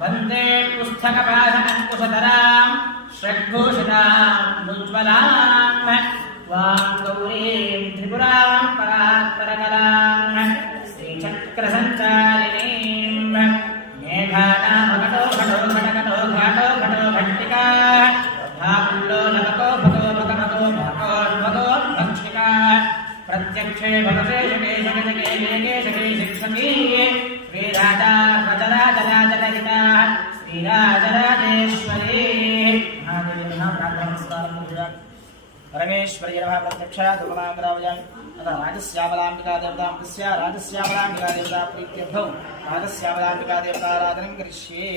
वंदे पुस्तकपाशनकुशधरां षड्भूषितां उज्ज्वलां वां गौरीं त्रिपुरां परात्परकलां श्रीचक्रसञ्चारिणीं मेघानामघटो घटो घटघटो घाटो घटो घट्टिका भाकुल्लो लभको भगो भगभगो भगो भक्षिका प्रत्यक्षे भगवे शके शके शके शके शिक्षकी श्रीराजा वजराजराजललिता श्रीराजराजेश्वरी परमेश्वरी नमः प्रत्यक्ष धूमनाग्रावयम् अतः राजस्याबलाम्बिका देवतां तस्या राजस्याबलाम्बिका देवता प्रीत्यर्थं राजस्याबलाम्बिका देवताराधनं करिष्ये।